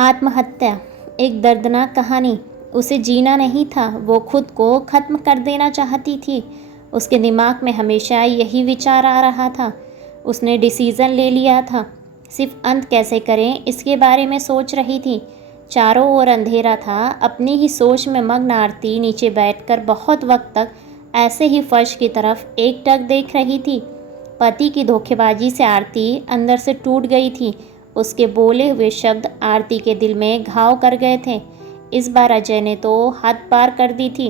आत्महत्या एक दर्दनाक कहानी। उसे जीना नहीं था, वो खुद को ख़त्म कर देना चाहती थी। उसके दिमाग में हमेशा यही विचार आ रहा था। उसने डिसीज़न ले लिया था, सिर्फ अंत कैसे करें इसके बारे में सोच रही थी। चारों ओर अंधेरा था। अपनी ही सोच में मग्न आरती नीचे बैठकर बहुत वक्त तक ऐसे ही फर्श की तरफ एकटक देख रही थी। पति की धोखेबाजी से आरती अंदर से टूट गई थी। उसके बोले हुए शब्द आरती के दिल में घाव कर गए थे। इस बार अजय ने तो हद पार कर दी थी।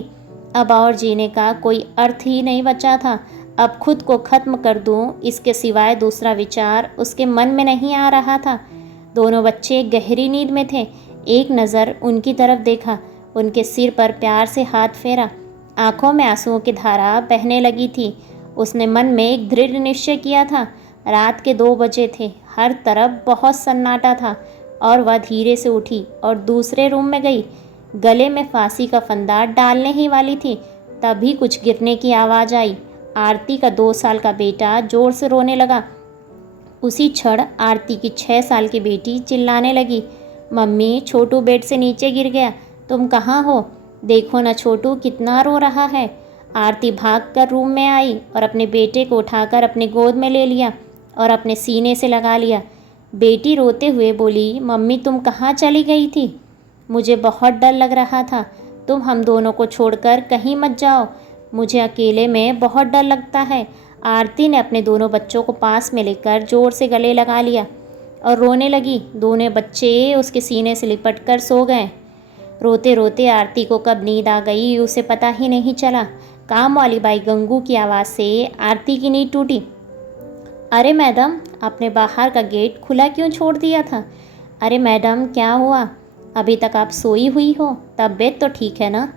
अब और जीने का कोई अर्थ ही नहीं बचा था। अब खुद को ख़त्म कर दूं, इसके सिवाय दूसरा विचार उसके मन में नहीं आ रहा था। दोनों बच्चे गहरी नींद में थे। एक नज़र उनकी तरफ देखा, उनके सिर पर प्यार से हाथ फेरा। आंखों में आंसुओं की धारा बहने लगी थी। उसने मन में एक दृढ़ निश्चय किया था। रात के 2 बजे थे। हर तरफ बहुत सन्नाटा था और वह धीरे से उठी और दूसरे रूम में गई। गले में फांसी का फंदा डालने ही वाली थी, तभी कुछ गिरने की आवाज़ आई। आरती का 2 साल का बेटा ज़ोर से रोने लगा। उसी क्षण आरती की 6 साल की बेटी चिल्लाने लगी, मम्मी छोटू बेड से नीचे गिर गया, तुम कहाँ हो? देखो ना छोटू कितना रो रहा है। आरती भागकर रूम में आई और अपने बेटे को उठाकर अपने गोद में ले लिया और अपने सीने से लगा लिया। बेटी रोते हुए बोली, मम्मी तुम कहाँ चली गई थी? मुझे बहुत डर लग रहा था। तुम हम दोनों को छोड़कर कहीं मत जाओ, मुझे अकेले में बहुत डर लगता है। आरती ने अपने दोनों बच्चों को पास में लेकर ज़ोर से गले लगा लिया और रोने लगी। दोनों बच्चे उसके सीने से लिपट कर सो गए। रोते रोते आरती को कब नींद आ गई उसे पता ही नहीं चला। काम वाली बाई गंगू की आवाज़ से आरती की नींद टूटी। अरे मैडम, आपने बाहर का गेट खुला क्यों छोड़ दिया था? अरे मैडम क्या हुआ? अभी तक आप सोई हुई हो? तबीयत तो ठीक है ना?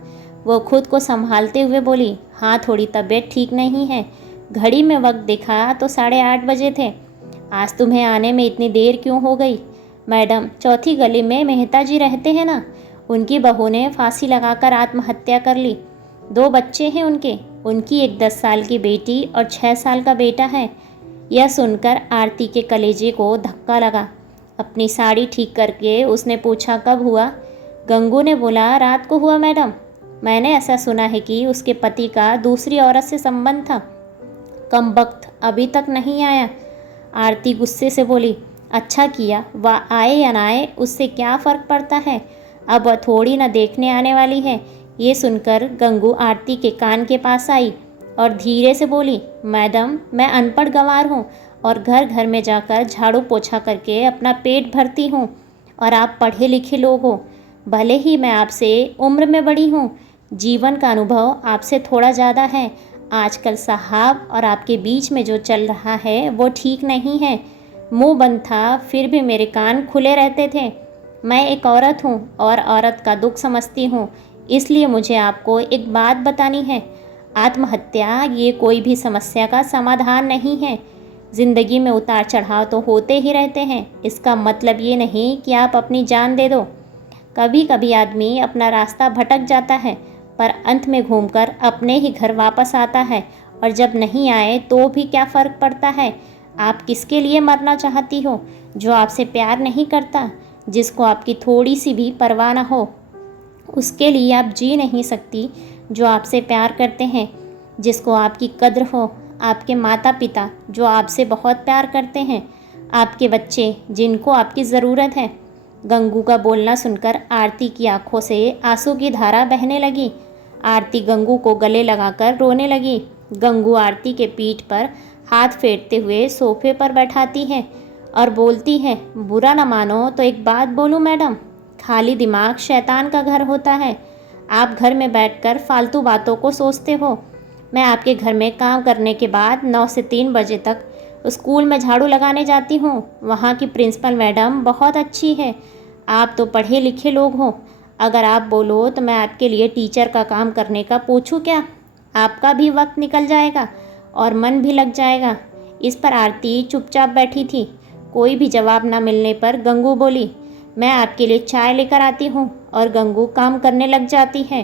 वो खुद को संभालते हुए बोली, हाँ थोड़ी तबीयत ठीक नहीं है। घड़ी में वक्त देखा तो 8:30 बजे थे। आज तुम्हें आने में इतनी देर क्यों हो गई? मैडम, चौथी गली में मेहता जी रहते हैं ना, उनकी बहू ने फांसी लगाकर आत्महत्या कर ली। 2 बच्चे हैं उनकी एक 10 साल की बेटी और 6 साल का बेटा है। यह सुनकर आरती के कलेजे को धक्का लगा। अपनी साड़ी ठीक करके उसने पूछा, कब हुआ? गंगू ने बोला, रात को हुआ मैडम। मैंने ऐसा सुना है कि उसके पति का दूसरी औरत से संबंध था। कमबख्त अभी तक नहीं आया। आरती गुस्से से बोली, अच्छा किया, वह आए या ना आए उससे क्या फ़र्क पड़ता है, अब वह थोड़ी ना देखने आने वाली है। ये सुनकर गंगू आरती के कान के पास आई और धीरे से बोली, मैडम मैं अनपढ़ गंवार हूँ और घर घर में जाकर झाड़ू पोछा करके अपना पेट भरती हूँ, और आप पढ़े लिखे लोग हो। भले ही मैं आपसे उम्र में बड़ी हूँ, जीवन का अनुभव आपसे थोड़ा ज़्यादा है। आजकल साहब और आपके बीच में जो चल रहा है वो ठीक नहीं है। मुंह बंद था फिर भी मेरे कान खुले रहते थे। मैं एक औरत हूँ और औरत का दुख समझती हूँ, इसलिए मुझे आपको एक बात बतानी है। आत्महत्या ये कोई भी समस्या का समाधान नहीं है। ज़िंदगी में उतार चढ़ाव तो होते ही रहते हैं, इसका मतलब ये नहीं कि आप अपनी जान दे दो। कभी कभी आदमी अपना रास्ता भटक जाता है, पर अंत में घूमकर अपने ही घर वापस आता है, और जब नहीं आए तो भी क्या फ़र्क पड़ता है। आप किसके लिए मरना चाहती हो? जो आपसे प्यार नहीं करता, जिसको आपकी थोड़ी सी भी परवाह न हो, उसके लिए आप जी नहीं सकती। जो आपसे प्यार करते हैं, जिसको आपकी कद्र हो, आपके माता पिता जो आपसे बहुत प्यार करते हैं, आपके बच्चे जिनको आपकी ज़रूरत है। गंगू का बोलना सुनकर आरती की आंखों से आंसू की धारा बहने लगी। आरती गंगू को गले लगाकर रोने लगी। गंगू आरती के पीठ पर हाथ फेरते हुए सोफे पर बैठाती है और बोलती है, बुरा न मानो तो एक बात बोलूं मैडम, खाली दिमाग शैतान का घर होता है। आप घर में बैठकर फालतू बातों को सोचते हो। मैं आपके घर में काम करने के बाद 9 से 3 बजे तक स्कूल में झाड़ू लगाने जाती हूँ। वहाँ की प्रिंसिपल मैडम बहुत अच्छी है। आप तो पढ़े लिखे लोग हो, अगर आप बोलो तो मैं आपके लिए टीचर का काम करने का पूछूं क्या? आपका भी वक्त निकल जाएगा और मन भी लग जाएगा। इस पर आरती चुपचाप बैठी थी। कोई भी जवाब न मिलने पर गंगू बोली, मैं आपके लिए चाय लेकर आती हूँ, और गंगू काम करने लग जाती है।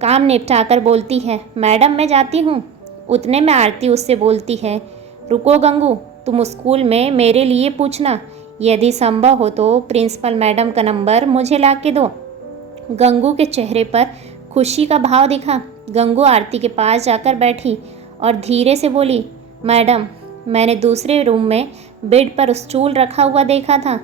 काम निपटाकर बोलती है, मैडम मैं जाती हूँ। उतने में आरती उससे बोलती है, रुको गंगू, तुम स्कूल में मेरे लिए पूछना, यदि संभव हो तो प्रिंसिपल मैडम का नंबर मुझे ला के दो। गंगू के चेहरे पर खुशी का भाव दिखा। गंगू आरती के पास जाकर बैठी और धीरे से बोली, मैडम, मैंने दूसरे रूम में बेड पर स्टूल रखा हुआ देखा था।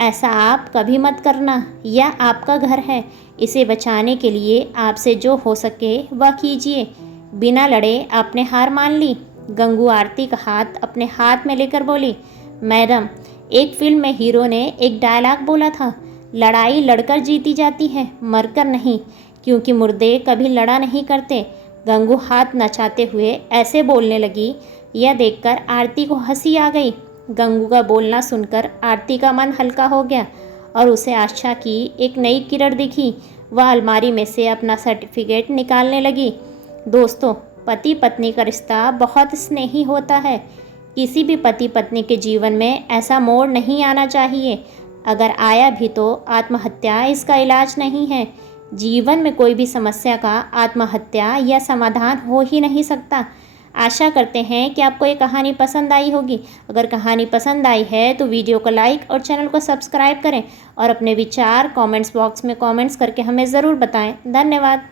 ऐसा आप कभी मत करना, यह आपका घर है। इसे बचाने के लिए आपसे जो हो सके वह कीजिए। बिना लड़े आपने हार मान ली। गंगू आरती का हाथ अपने हाथ में लेकर बोली, मैडम, एक फिल्म में हीरो ने एक डायलॉग बोला था, लड़ाई लड़कर जीती जाती है, मरकर नहीं, क्योंकि मुर्दे कभी लड़ा नहीं करते। गंगू हाथ नचाते हुए ऐसे बोलने लगी। यह देखकर आरती को हंसी आ गई। गंगू का बोलना सुनकर आरती का मन हल्का हो गया और उसे आशा की एक नई किरण दिखी। वह अलमारी में से अपना सर्टिफिकेट निकालने लगी। दोस्तों, पति पत्नी का रिश्ता बहुत स्नेही होता है। किसी भी पति पत्नी के जीवन में ऐसा मोड़ नहीं आना चाहिए। अगर आया भी तो आत्महत्या इसका इलाज नहीं है। जीवन में कोई भी समस्या का आत्महत्या या समाधान हो ही नहीं सकता। आशा करते हैं कि आपको ये कहानी पसंद आई होगी। अगर कहानी पसंद आई है तो वीडियो को लाइक और चैनल को सब्सक्राइब करें और अपने विचार कमेंट्स बॉक्स में कमेंट्स करके हमें ज़रूर बताएं। धन्यवाद।